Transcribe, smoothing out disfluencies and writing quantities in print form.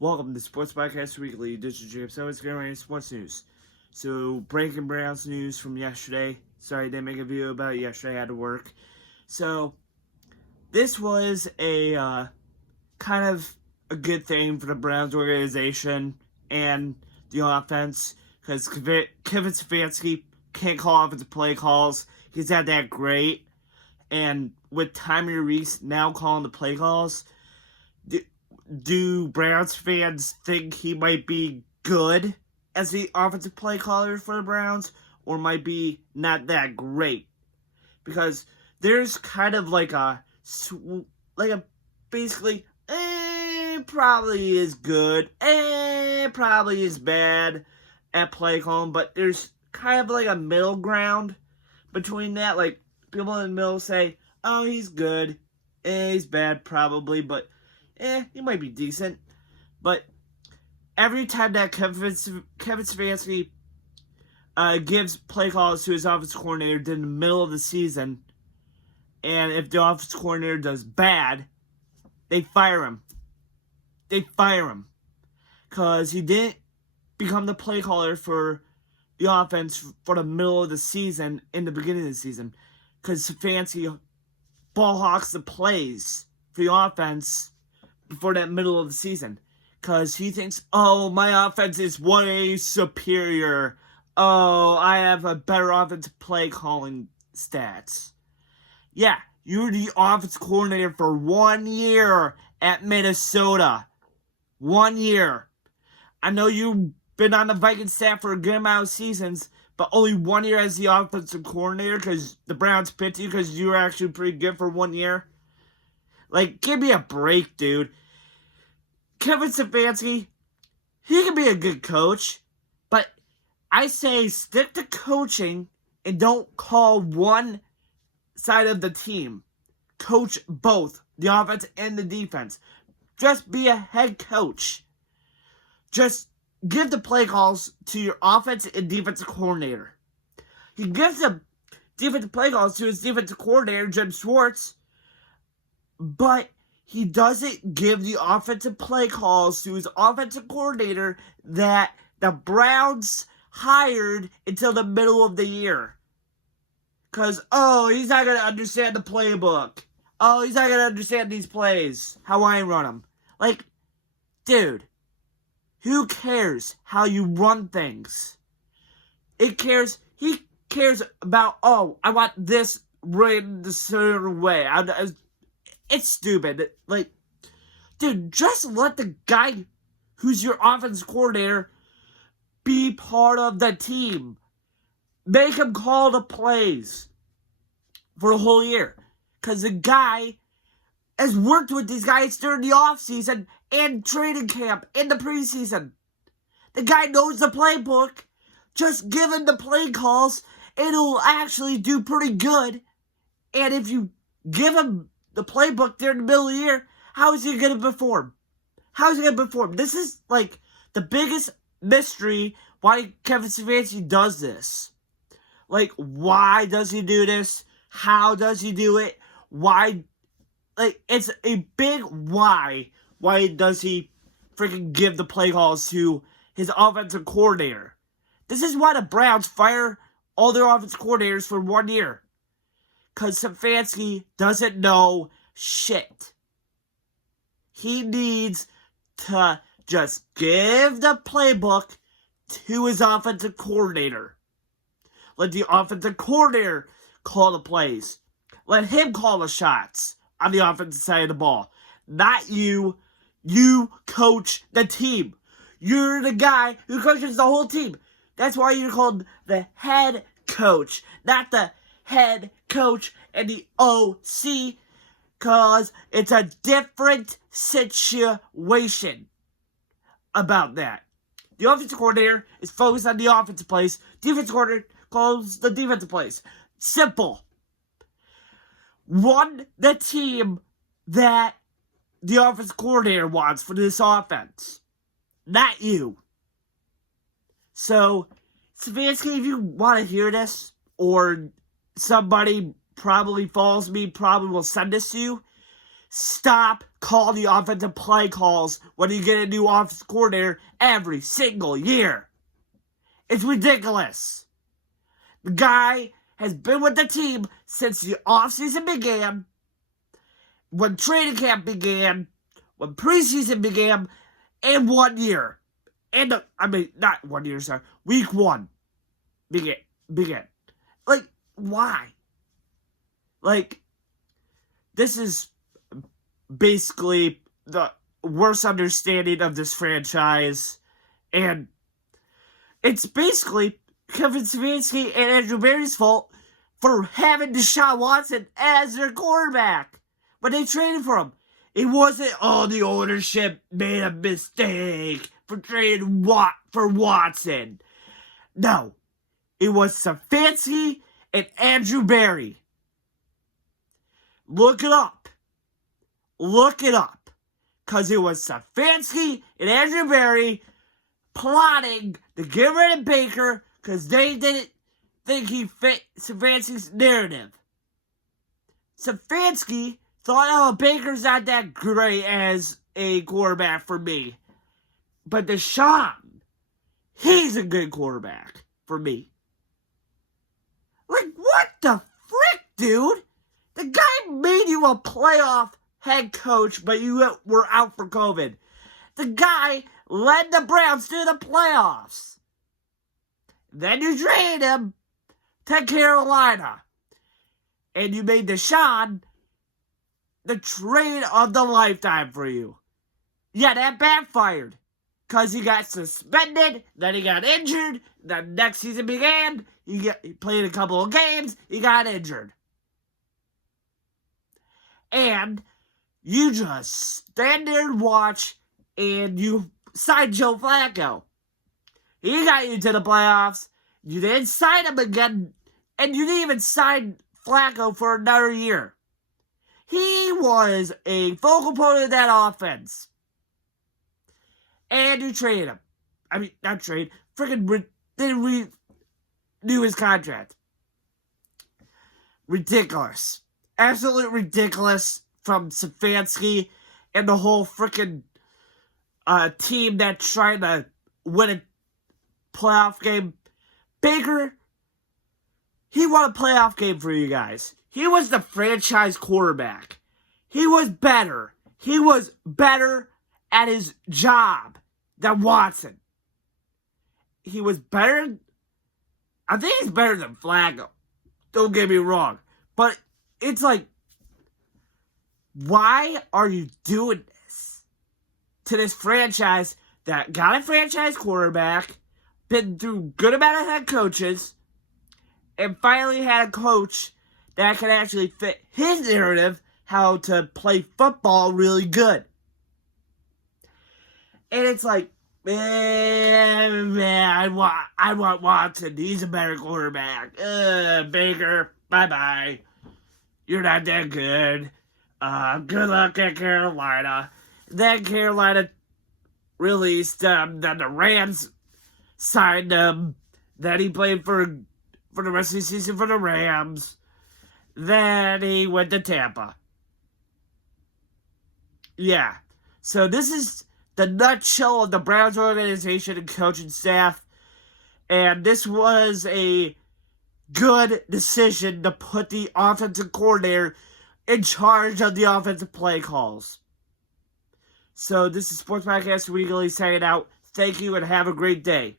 Welcome to Sports Podcast Weekly. This is James. So it's going to sports news. So breaking Browns news from yesterday. Sorry, I didn't make a video about it yesterday. I had to work. So this was a kind of a good thing for the Browns organization and the offense because Kevin Stefanski can't call offensive play calls. He's not that great, and with Tommy Rees now calling the play calls. Do Browns fans think he might be good as the offensive play caller for the Browns, or might be not that great? Because there's kind of like a basically, probably is good, probably is bad at play calling, but there's kind of like a middle ground between that. Like, people in the middle say, oh, he's good, he's bad probably, but he might be decent. But every time that Kevin Stefanski gives play calls to his offensive coordinator in the middle of the season, and if the offensive coordinator does bad, they fire him. They fire him. Because he didn't become the play caller for the offense for the middle of the season in the beginning of the season. Because Stefanski ball hawks the plays for the offense before that middle of the season. Because he thinks, oh, my offense is way superior. Oh, I have a better offensive play calling stats. Yeah, you're the offensive coordinator for 1 year at Minnesota. 1 year. I know you've been on the Vikings staff for a good amount of seasons, but only 1 year as the offensive coordinator because the Browns picked you because you were actually pretty good for 1 year. Like, give me a break, dude. Kevin Stefanski, he can be a good coach, but I say stick to coaching and don't call one side of the team. Coach both, the offense and the defense. Just be a head coach. Just give the play calls to your offense and defensive coordinator. He gives the defensive play calls to his defensive coordinator, Jim Schwartz, but he doesn't give the offensive play calls to his offensive coordinator that the Browns hired until the middle of the year. Because, oh, he's not going to understand the playbook. Oh, he's not going to understand these plays, how I run them. Like, dude, who cares how you run things? He cares about, oh, I want this ran the certain way. It's stupid. Like, dude, just let the guy who's your offensive coordinator be part of the team. Make him call the plays for a whole year. Because the guy has worked with these guys during the offseason and training camp in the preseason. The guy knows the playbook. Just give him the play calls and he'll actually do pretty good. And if you give him the playbook during the middle of the year, how is he going to perform? How is he going to perform? This is like the biggest mystery why Kevin Stefanski does this. Like, why does he do this? How does he do it? Why? Like, it's a big why. Why does he freaking give the play calls to his offensive coordinator? This is why the Browns fire all their offensive coordinators for 1 year. Because Stefanski doesn't know shit. He needs to just give the playbook to his offensive coordinator. Let the offensive coordinator call the plays. Let him call the shots on the offensive side of the ball. Not you. You coach the team. You're the guy who coaches the whole team. That's why you're called the head coach, not the head coach and the OC, because it's a different situation about that. The offensive coordinator is focused on the offensive plays. Defensive coordinator calls the defensive plays. Simple. Run the team that the offensive coordinator wants for this offense. Not you. So, Stefanski, if you want to hear this, or somebody probably follows me, probably will send this to you, Stop calling the offensive play calls when you get a new offensive coordinator every single year. It's ridiculous. The guy has been with the team since the offseason began, when training camp began, when preseason began, and 1 year. And not 1 year, sorry. Week 1 began. Like, why? Like, this is basically the worst understanding of this franchise. And it's basically Kevin Stefanski and Andrew Berry's fault for having Deshaun Watson as their quarterback when they traded for him. It wasn't, the ownership made a mistake for trading for Watson. No. It was Stefanski and Andrew Berry. Look it up. Look it up. Because it was Stefanski and Andrew Berry plotting to get rid of Baker because they didn't think he fit Stefanski's narrative. Stefanski thought, Baker's not that great as a quarterback for me. But Deshaun, he's a good quarterback for me. Like, what the frick, dude? The guy made you a playoff head coach, but you were out for COVID. The guy led the Browns to the playoffs. Then you traded him to Carolina. And you made Deshaun the trade of the lifetime for you. Yeah, that backfired. Because he got suspended, then he got injured, then next season began, he played a couple of games, he got injured. And you just stand there and watch, and you signed Joe Flacco. He got you to the playoffs, you didn't sign him again, and you didn't even sign Flacco for another year. He was a focal point of that offense. And you traded him. Not trade. Freaking didn't renew his contract. Ridiculous. Absolutely ridiculous from Stefanski and the whole freaking team that's trying to win a playoff game. Baker, he won a playoff game for you guys. He was the franchise quarterback. He was better. He was better at his job than Watson. He was better. I think he's better than Flacco. Don't get me wrong. But it's like, why are you doing this to this franchise that got a franchise quarterback, been through good amount of head coaches, and finally had a coach that can actually fit his narrative how to play football really good? And it's like, man, I want Watson. He's a better quarterback. Baker, bye-bye. You're not that good. Good luck at Carolina. Then Carolina released him. Then the Rams signed him. Then he played for the rest of the season for the Rams. Then he went to Tampa. Yeah. So this is the nutshell of the Browns organization and coaching staff. And this was a good decision to put the offensive coordinator in charge of the offensive play calls. So this is Sports Podcast Weekly saying out. Thank you and have a great day.